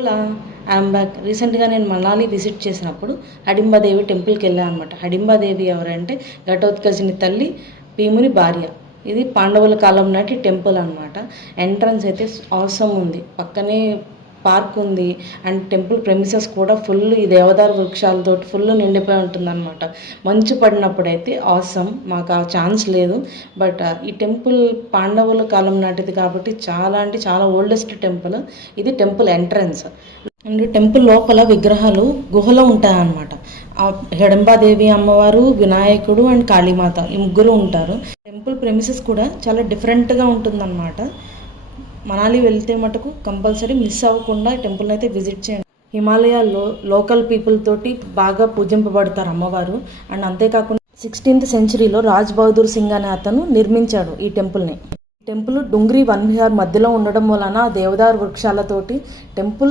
Hola I'm back. రీసెంట్గా నేను Manali visit చేసినప్పుడు హడింబాదేవి టెంపుల్కి వెళ్ళాను అనమాట. హడింబాదేవి ఎవరంటే ఘటోత్కచుని తల్లి, భీముని భార్య. ఇది పాండవుల కాలం నాటి టెంపుల్ అనమాట. ఎంట్రన్స్ అయితే అవసరం ఉంది, పక్కనే పార్క్ ఉంది అండ్ టెంపుల్ ప్రెమిసెస్ కూడా ఫుల్ ఈ దేవదారు వృక్షాలతో ఫుల్ నిండిపోయి ఉంటుందన్నమాట. మంచు పడినప్పుడైతే అవసరం, మాకు ఆ ఛాన్స్ లేదు. బట్ ఈ టెంపుల్ పాండవుల కాలం నాటిది కాబట్టి చాలా అంటే చాలా ఓల్డెస్ట్ టెంపుల్. ఇది టెంపుల్ ఎంట్రన్స్. అండ్ టెంపుల్ లోపల విగ్రహాలు గుహలో ఉంటాయన్నమాట. హిడంబాదేవి అమ్మవారు, వినాయకుడు అండ్ కాళీమాత ఈ ముగ్గురు ఉంటారు. టెంపుల్ ప్రెమిసెస్ కూడా చాలా డిఫరెంట్గా ఉంటుందన్నమాట. మనాలి వెళ్తే మటుకు కంపల్సరీ మిస్ అవ్వకుండా టెంపుల్ని అయితే విజిట్ చేయండి. హిమాలయాల్లో లోకల్ పీపుల్ తోటి బాగా పూజింపబడతారు అమ్మవారు. అండ్ అంతేకాకుండా 16th సెంచరీలో రాజ్ బహదూర్ సింగ్ అనే అతను నిర్మించాడు ఈ టెంపుల్ని. ఈ టెంపుల్ డుంగ్రీ వన్ విహార్ మధ్యలో ఉండడం వలన దేవదారు వృక్షాలతోటి టెంపుల్